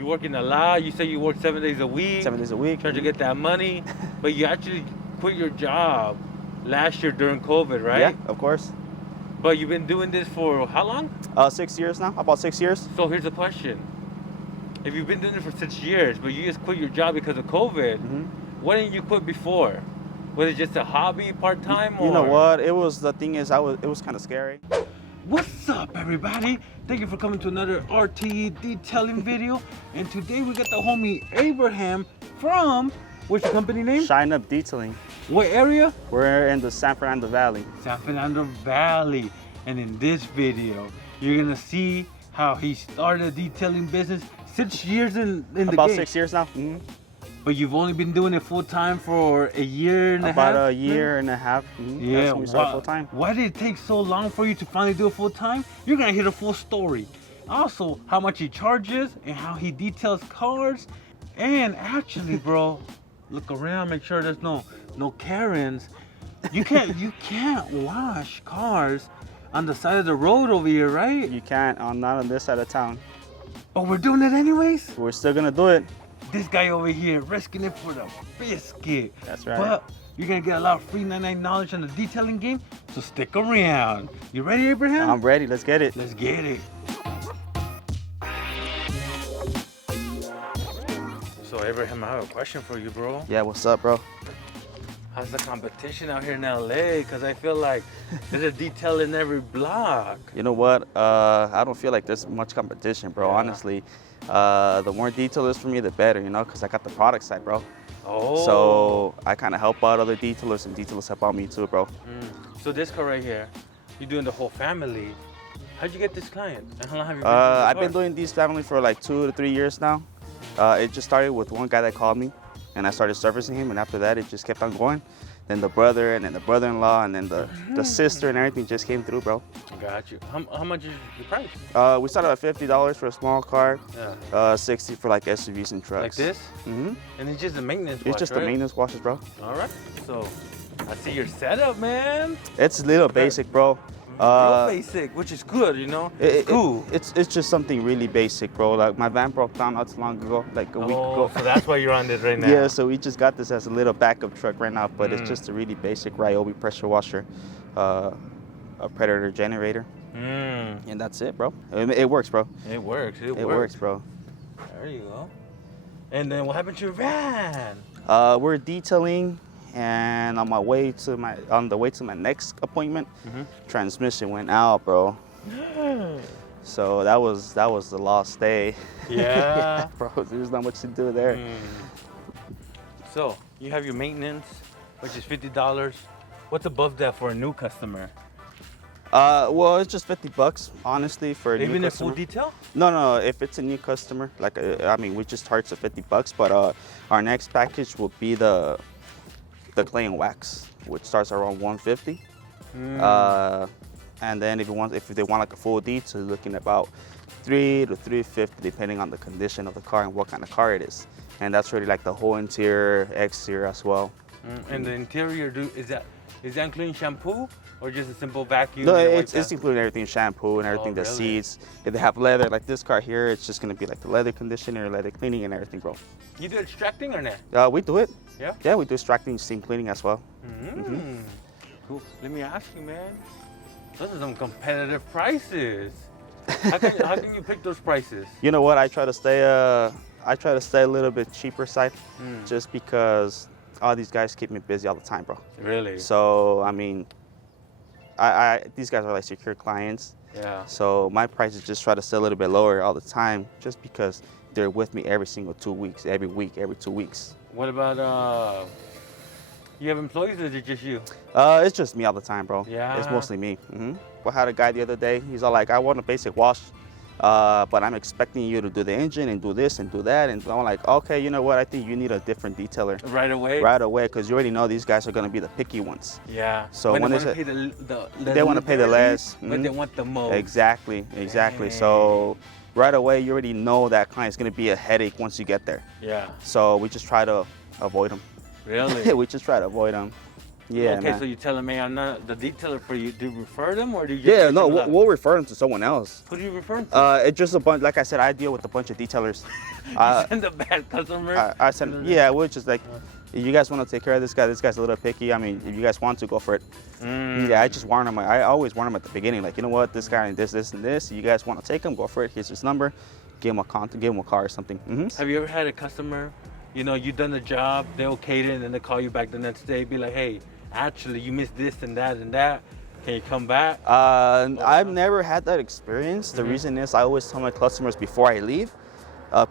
you're working a lot. You say you work 7 days a week. 7 days a week. Trying to get that money. But you actually quit your job last year during COVID, right? Yeah, of course. But you've been doing this for how long? 6 years now, about 6 years. So here's the question. If you've been doing it for 6 years, but you just quit your job because of COVID, why didn't you quit before? Was it just a hobby, part-time? You know what? It was, the thing is, it was kind of scary. What's up, everybody? Thank you for coming to another RTE detailing video. And today we got the homie Abraham from, what's the company name? Shine Up Detailing. What area? We're in the San Fernando Valley. San Fernando Valley. And in this video, you're gonna see how he started a detailing business 6 years in the game. About 6 years now. But you've only been doing it full time for a year and a half? About a year and a half. Yeah, that's when we started full time. Why did it take so long for you to finally do it full time? You're gonna hear the full story. Also, how much he charges and how he details cars. And actually, bro, look around, make sure there's no Karens. You can't wash cars on the side of the road over here, right? You can't, not on this side of town. But we're doing it anyways? We're still gonna do it. This guy over here risking it for the biscuit. That's right. But you're gonna get a lot of free 99 knowledge on the detailing game, so stick around. You ready, Abraham? I'm ready, let's get it. Let's get it. So Abraham, I have a question for you, bro. Yeah, what's up, bro? How's the competition out here in LA? Cause I feel like there's a detail in every block. You know what? I don't feel like there's much competition, bro, honestly. The more detailers for me, the better, you know, because I got the product side, bro. Oh. So I kind of help out other detailers, and detailers help out me too, bro. So this car right here, you're doing the whole family. How'd you get this client? And how long have you been I've been doing these family for like 2 to 3 years now. It just started with one guy that called me, and I started servicing him, and after that, it just kept on going. Then the brother, and then the brother-in-law, and then the sister, and everything just came through, bro. Got you. How much is the price? We started at $50 for a small car, Yeah. 60 for like SUVs and trucks. Like this? And it's just a maintenance wash, It's just the maintenance washes, bro. All right. So I see your setup, man. It's a little basic, bro. Real basic, which is good, you know. It's cool. It's just something really basic, bro. Like my van broke down not too long ago, like a week ago. So that's why you're on this right now. Yeah, so we just got this as a little backup truck right now, but it's just a really basic Ryobi pressure washer, a Predator generator, and that's it, bro. It works, bro. It works. It works, bro. There you go. And then what happened to your van? We're detailing. And on the way to my next appointment, transmission went out, bro. So that was the lost day. Yeah. Bro, there's not much to do there. So you have your maintenance, which is $50. What's above that for a new customer? Well, it's just $50, honestly, for a new customer. Even a full detail? No. If it's a new customer, like I mean, we just charge the $50. But our next package will be the clay and wax, which starts around $150. And then if they want like a full detail, looking at about $300 to $350, depending on the condition of the car and what kind of car it is. And that's really like the whole interior, exterior as well. And the interior, is that including shampoo or just a simple vacuum? No, it's including everything, shampoo and everything, the really? seats. If they have leather, like this car here, it's just gonna be like the leather conditioner, leather cleaning and everything, bro. You do extracting or not? We do it. Yeah? Yeah, we do extracting, steam cleaning as well. Cool. Let me ask you, man. Those are some competitive prices. How can you pick those prices? You know what? I try to stay a little bit cheaper side, just because all these guys keep me busy all the time, bro. Really? So I mean, these guys are like secure clients. Yeah. So my prices just try to stay a little bit lower all the time, just because they're with me every single 2 weeks, every week, every 2 weeks. What about you have employees or is it just you? It's just me all the time, bro. Yeah. It's mostly me. I had a guy the other day. He's all like, I want a basic wash, but I'm expecting you to do the engine and do this and do that. And I'm like, okay, you know what? I think you need a different detailer. Right away? Right away, because you already know these guys are going to be the picky ones. Yeah. So when they want to pay they want to pay the less. But they want the most. Exactly. Dang. So right away, you already know that client's going to be a headache once you get there. Yeah. So we just try to avoid them. Really? We just try to avoid them. Yeah, Okay, man. so you tell them, hey, I'm not the detailer for you. Do you refer them or do you just Yeah, pick no, them up? we'll refer them to someone else. Who do you refer them to? It's just a bunch. Like I said, I deal with a bunch of detailers. You send a bad customer? I send. Yeah, we're just like, if you guys want to take care of this guy, this guy's a little picky. I mean, if you guys want to, go for it. Yeah, I just warn them. I always warn them at the beginning, like, you know what, this guy and this, and this. You guys want to take him, go for it. Here's his number. Give him a contact, give him a car or something. Have you ever had a customer, you know, you done the job, they okayed it, and then they call you back the next day, be like, hey, actually, you missed this and that and that. Can you come back? I've never had that experience. The reason is I always tell my customers before I leave,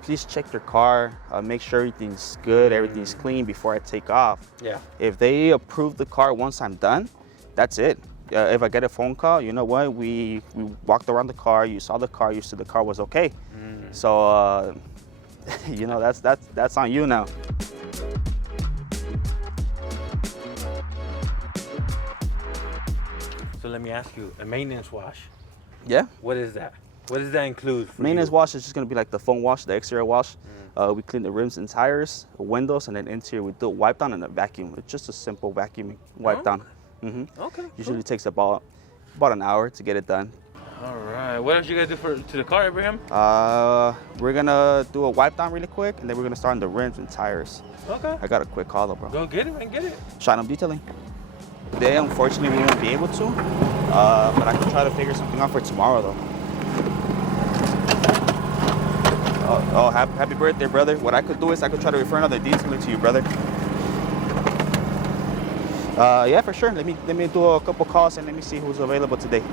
please check your car, make sure everything's good, everything's clean before I take off. Yeah. If they approve the car once I'm done, that's it. If I get a phone call, you know what, we walked around the car, you saw the car, you said the car was okay. So, you know, that's on you now. So let me ask you, a maintenance wash, Yeah. what is that? What does that include for Maintenance you? wash is just gonna be like the foam wash, the exterior wash. We clean the rims and tires, windows, and then interior we do a wipe down and a vacuum. It's just a simple vacuuming wipe down. Okay. Usually takes about an hour to get it done. All right. What else you guys do to the car, Abraham? We're gonna do a wipe down really quick, and then we're gonna start on the rims and tires. Okay. I got a quick call though, bro. Go get it, man. Get it. Shine up detailing. Today, unfortunately, we won't be able to, but I can try to figure something out for tomorrow though. Oh, happy birthday, brother. What I could do is I could try to refer another detailer to you, brother. Yeah, for sure. Let me do a couple calls and let me see who's available today.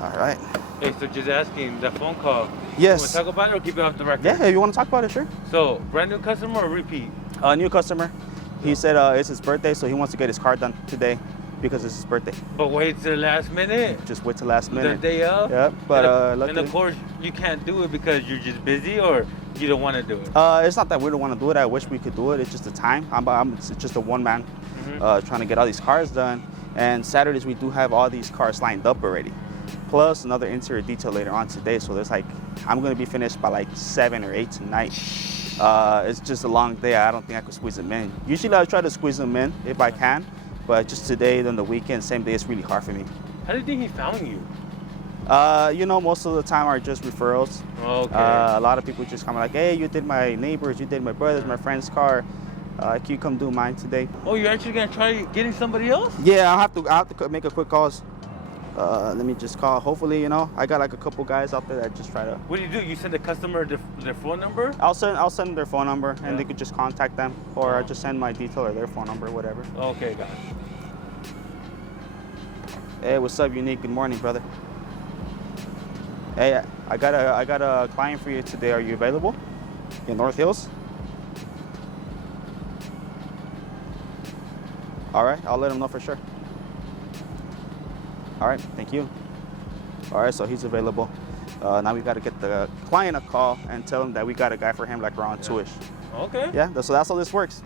All right. Hey, so just asking, the phone call. Yes. You want to talk about it or keep it off the record? Yeah, if you want to talk about it, sure. So, brand new customer or repeat? New customer. He said it's his birthday, so he wants to get his car done today because it's his birthday. But wait till the last minute. Just wait till last minute. The day of? Yep, but and luckily, of course, you can't do it because you're just busy or you don't want to do it. it's not that we don't want to do it. I wish we could do it. It's just the time. It's just a one man trying to get all these cars done. And Saturdays we do have all these cars lined up already. Plus another interior detail later on today. So there's like, I'm gonna be finished by like 7 or 8 tonight. It's just a long day. I don't think I could squeeze them in. Usually I try to squeeze them in if I can, but just today, then the weekend, same day, it's really hard for me. How do you think he found you? You know, most of the time are just referrals. Okay. A lot of people just come like, hey, you did my neighbors, you did my brother's, my friend's car. Can you come do mine today? Oh, you're actually gonna try getting somebody else? Yeah, I have to make a quick calls. Let me just call. Hopefully, you know, I got like a couple guys out there that just try to. What do? You send the customer their phone number? I'll send them their phone number and they could just contact them, or I just send my detailer their phone number, whatever. Okay, got it. Hey, what's up, Unique? Good morning, brother. Hey, I got a client for you today. Are you available? In North Hills? All right, I'll let him know for sure. All right, thank you. All right, so he's available. Now we got to get the client a call and tell him that we got a guy for him like around 2-ish. Okay. Yeah, so that's how this works.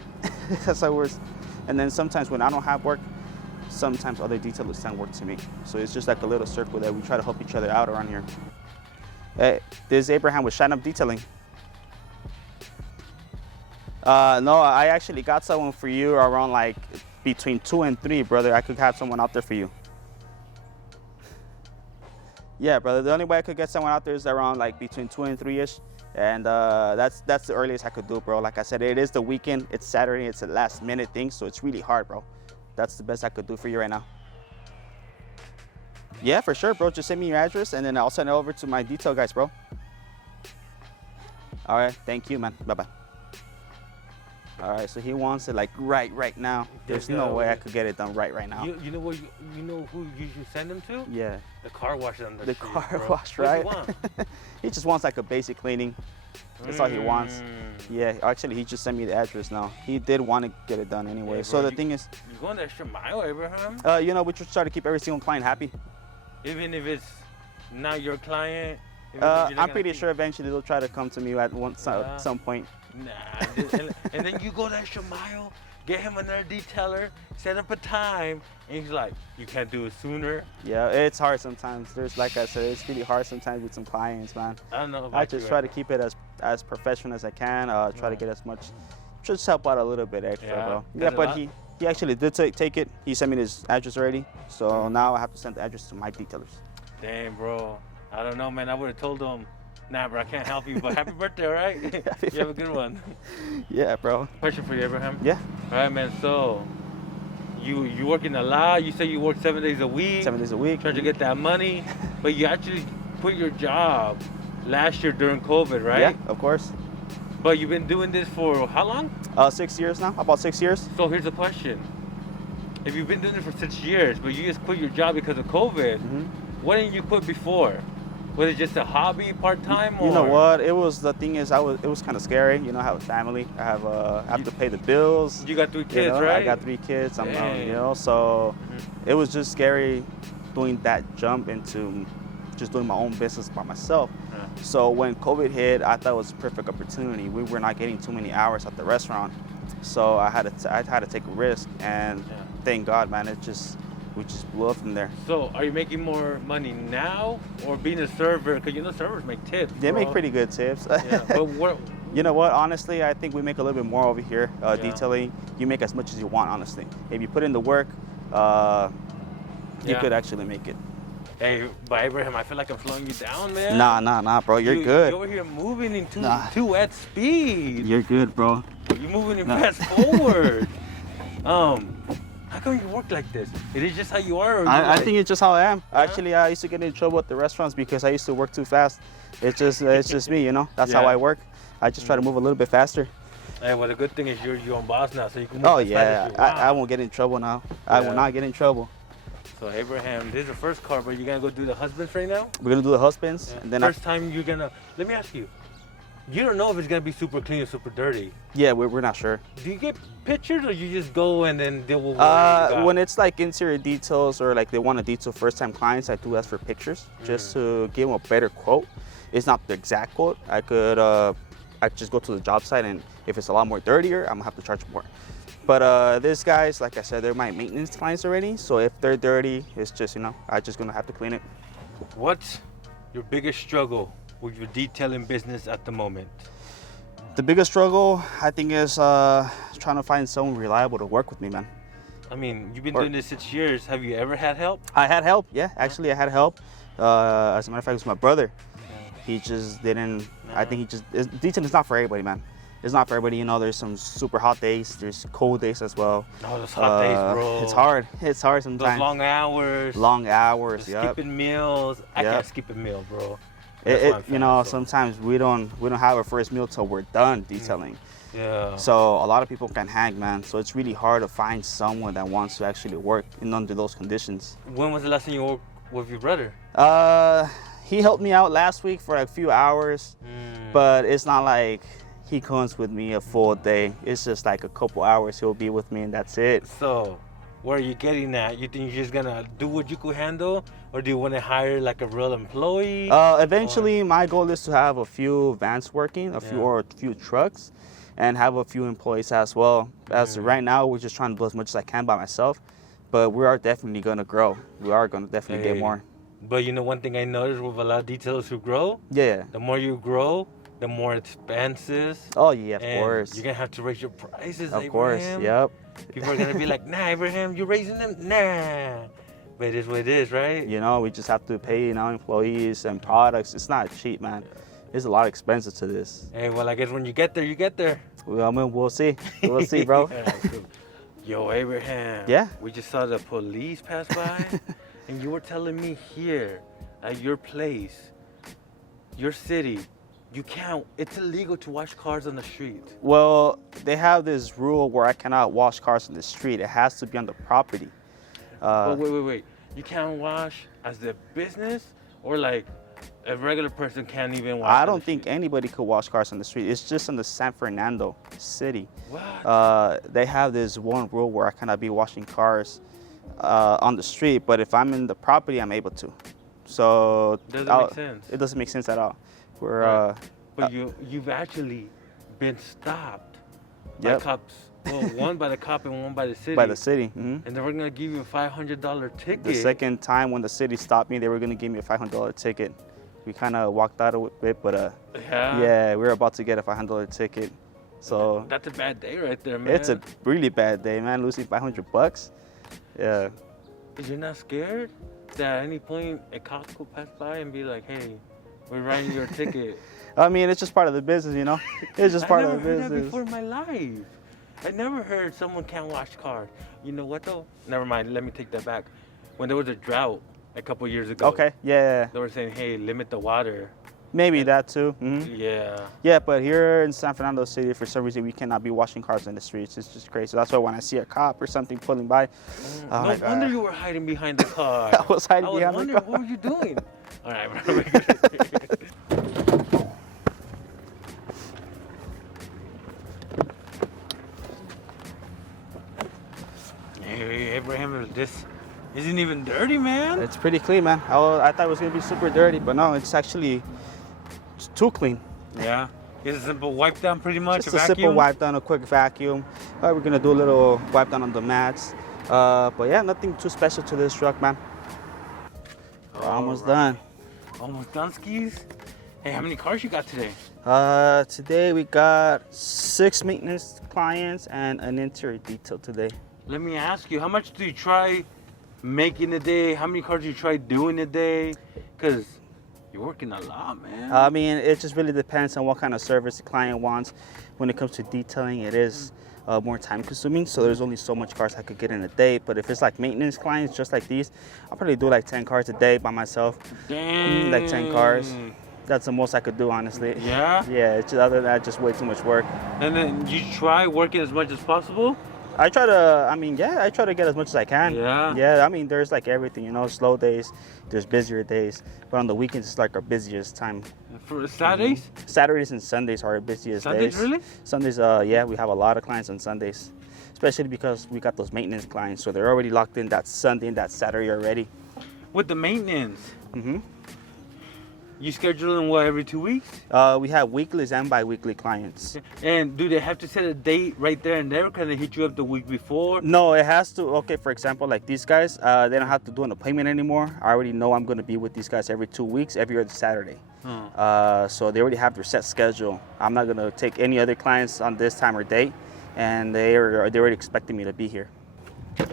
That's how it works. And then sometimes when I don't have work, sometimes other detailers send work to me. So it's just like a little circle that we try to help each other out around here. Hey, this is Abraham with Shine Up Detailing. No, I actually got someone for you around like between 2 and 3, brother. I could have someone out there for you. Yeah, brother, the only way I could get someone out there is around like between 2 and 3-ish. And that's the earliest I could do, bro. Like I said, it is the weekend, it's Saturday, it's a last minute thing, so it's really hard, bro. That's the best I could do for you right now. Yeah, for sure, bro. Just send me your address and then I'll send it over to my detail guys, bro. All right, thank you, man. Bye-bye. All right, so he wants it like right now. There's no way I could get it done right now. You know what? You know who you should send him to? Yeah. The car wash on the The street, car bro. wash, What right? do you want? He just wants like a basic cleaning. That's all he wants. Yeah, actually, he just sent me the address now. He did want to get it done anyway. Yeah, so bro, the thing is, you're going the extra mile, Abraham. you know, we just try to keep every single client happy. Even if it's not your client. I'm pretty sure eventually they'll try to come to me at some point. Nah, and then you go the extra mile, get him another detailer, set up a time, and he's like, you can't do it sooner. Yeah, it's hard sometimes. There's, like I said, it's really hard sometimes with some clients, man. I don't know. I just try to keep it as professional as I can. Try to get as much, just help out a little bit extra, bro. Yeah, but he actually did take it. He sent me his address already. So now I have to send the address to my detailers. Damn, bro. I don't know, man. I would have told him, nah, bro, I can't help you, but happy birthday, all right? You have a good one. Yeah, bro. Question for you, Abraham. Yeah. All right, man. So, you working a lot. You say you work 7 days a week. 7 days a week. Trying to get that money, but you actually quit your job last year during COVID, right? Yeah, of course. But you've been doing this for how long? 6 years now. About 6 years. So here's the question. If you've been doing it for 6 years, but you just quit your job because of COVID, why didn't you quit before? Was it just a hobby, part-time? You know what? It was, the thing is, it was kind of scary. You know, I have a family. I have to pay the bills. You got 3 kids, you know, right? I got 3 kids. You know, so it was just scary doing that jump into just doing my own business by myself. So when COVID hit, I thought it was a perfect opportunity. We were not getting too many hours at the restaurant, so I had to take a risk, and thank God, man, we just blew up from there. So are you making more money now, or being a server? Because you know servers make tips. They make pretty good tips. Yeah, but what? You know what? Honestly, I think we make a little bit more over here. Detailing, you make as much as you want. Honestly, if you put in the work, you could actually make it. Hey, but Abraham, I feel like I'm slowing you down, man. Nah, bro. You're good. You're over here moving in two at speed. You're good, bro. You're moving in fast forward. How come you work like this? It is just how you are? Or I think it's just how I am. Actually, I used to get in trouble at the restaurants because I used to work too fast. It's just me, you know. That's how I work. I just try to move a little bit faster. Hey, well, the good thing is you're your own boss now, so you can move as fast as you want. I won't get in trouble now. I will not get in trouble. So Abraham, this is the first car, but you're gonna go do the husbands right now? We're gonna do the husbands, and then first time you're gonna. Let me ask you. You don't know if it's gonna be super clean or super dirty. Yeah, we're not sure. Do you get pictures, or you just go and then deal with when it's like interior details, or like they want to detail first-time clients, I do ask for pictures just to give them a better quote. It's not the exact quote. I could just go to the job site, and if it's a lot more dirtier, I'm gonna have to charge more. But these guys, like I said, they're my maintenance clients already. So if they're dirty, it's just, you know, I'm just gonna have to clean it. What's your biggest struggle with your detailing business at the moment? The biggest struggle, I think, is trying to find someone reliable to work with me, man. I mean, you've been doing this 6 years. Have you ever had help? I had help, yeah. Actually, I had help. As a matter of fact, it was my brother. He just didn't, I think detailing is not for everybody, man. It's not for everybody, you know. There's some super hot days. There's cold days as well. Oh, those hot days, bro. It's hard. It's hard sometimes. Those long hours. Long hours, Skipping meals. I can't skip a meal, bro. You know, sometimes we don't have our first meal till we're done detailing. Yeah. So a lot of people can hang, man. So it's really hard to find someone that wants to actually work under those conditions. When was the last time you worked with your brother? He helped me out last week for like a few hours, but it's not like he comes with me a full day. It's just like a couple hours he'll be with me, and that's it. So, where are you getting at? You think you're just gonna do what you could handle, or do you want to hire like a real employee? Eventually, my goal is to have a few vans working, a few trucks, and have a few employees as well. As right now, we're just trying to do as much as I can by myself, but we are definitely gonna grow. We are gonna definitely get more. But you know, one thing I noticed with a lot of detailers who grow, the more you grow, the more expenses. Oh yeah, of course. You're gonna have to raise your prices, Of course, yep. People are gonna be like, nah, Abraham, you're raising them? Nah. But it is what it is, right? You know, we just have to pay, you know, employees and products. It's not cheap, man. There's a lot of expenses to this. Hey, well, I guess when you get there, you get there. Well, I mean, we'll see. We'll see, bro. Yo, Abraham. Yeah? We just saw the police pass by, and you were telling me here at your place, your city, it's illegal to wash cars on the street. Well, they have this rule where I cannot wash cars on the street. It has to be on the property. But wait. You can't wash as the business, or like a regular person can't even wash? I don't think anybody could wash cars on the street. It's just in the San Fernando city. What? They have this one rule where I cannot be washing cars on the street, but if I'm in the property, I'm able to. So doesn't make sense. It doesn't make sense at all. But you've actually been stopped by cops. Well, one by the cop and one by the city. By the city. Mm-hmm. And they were gonna give you a $500 ticket. The second time when the city stopped me, they were gonna give me a $500 ticket. We kind of walked out of it, but yeah, we were about to get a $500 ticket. So that's a bad day right there, man. it's a really bad day, man. Losing $500. Yeah. Cause you're not scared that at any point a cop will pass by and be like, "Hey, we're writing your ticket." I mean, it's just part of the business, you know. It's just part of the I never heard that business. before in my life. I never heard someone can't wash cars. You know what though? Never mind. Let me take that back. When there was a drought a couple years ago. Okay. Yeah. They were saying, "Hey, limit the water." Maybe that too. Mm-hmm. Yeah. Yeah, but here in San Fernando City, for some reason, we cannot be washing cars in the streets. It's just crazy. That's why when I see a cop or something pulling by, I'm No like, wonder you were hiding behind the car. I was hiding behind the wondering, car. what were you doing? All right, bro. Hey, Abraham, this isn't even dirty, man. It's pretty clean, man. I thought it was gonna be super dirty, but no, it's actually too clean. Yeah. It's a simple wipe down, pretty much. Just a simple wipe down, a quick vacuum. We're gonna do a little wipe down on the mats. But yeah, nothing too special to this truck, man. We're almost done. Almost done, skis. Hey, how many cars you got today? Today we got 6 maintenance clients and an interior detail today. Let me ask you, how much do you try making a day? How many cars do you try doing a day? Because you're working a lot, man. I mean, it just really depends on what kind of service the client wants. When it comes to detailing, it is more time consuming, so there's only so much cars I could get in a day. But if it's like maintenance clients just like these, I'll probably do like 10 cars a day by myself. Dang. Like 10 cars. That's the most I could do, honestly. Yeah? Yeah, it's just, other than that, just way too much work. And then you try working as much as possible? I try to get as much as I can. Yeah? Yeah, I mean, there's like everything, you know, slow days, there's busier days, but on the weekends, it's like our busiest time. For Saturdays? Saturdays and Sundays are our busiest Sundays, days. really? Sundays, yeah, we have a lot of clients on Sundays, especially because we got those maintenance clients, so they're already locked in that Sunday and that Saturday already. With the maintenance, Mm-hmm. you schedule them, what, every 2 weeks? We have weeklies and bi-weekly clients. And do they have to set a date right there and there? Can they hit you up the week before? No, it has to. Okay, for example, like these guys, they don't have to do an appointment anymore. I already know I'm going to be with these guys every 2 weeks, every other Saturday. So they already have their set schedule. I'm not going to take any other clients on this time or date, and they're already expecting me to be here.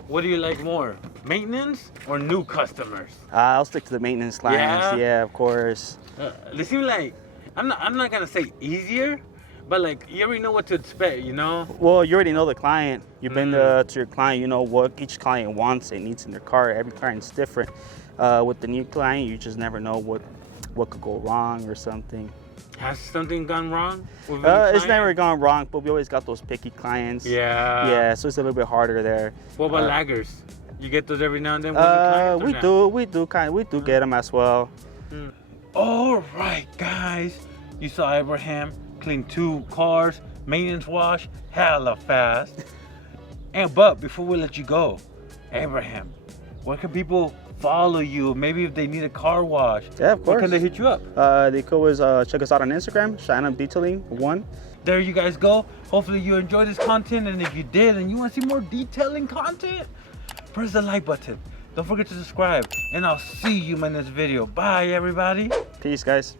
What do you like more, maintenance or new customers? I'll stick to the maintenance clients. Yeah? Yeah, of course. They seem like, I'm not gonna say easier, but like you already know what to expect, you know? Well, you already know the client. You've been to your client. You know what each client wants and needs in their car. Every client's different. With the new client, you just never know what could go wrong or something. Has something gone wrong with any It's client? never gone wrong, but we always got those picky clients. Yeah. Yeah, so it's a little bit harder there. What about laggers? You get those every now and then with the clients? We do get them as well. All right, guys. You saw Abraham clean 2 cars, maintenance wash, hella fast. But before we let you go, Abraham, where can people follow you? Maybe if they need a car wash. Yeah, of course. Where can they hit you up? They could always check us out on Instagram, China Detailing 1. There you guys go. Hopefully you enjoyed this content, and if you did and you want to see more detailing content, press the like button. Don't forget to subscribe, and I'll see you in my next video. Bye, everybody. Peace, guys.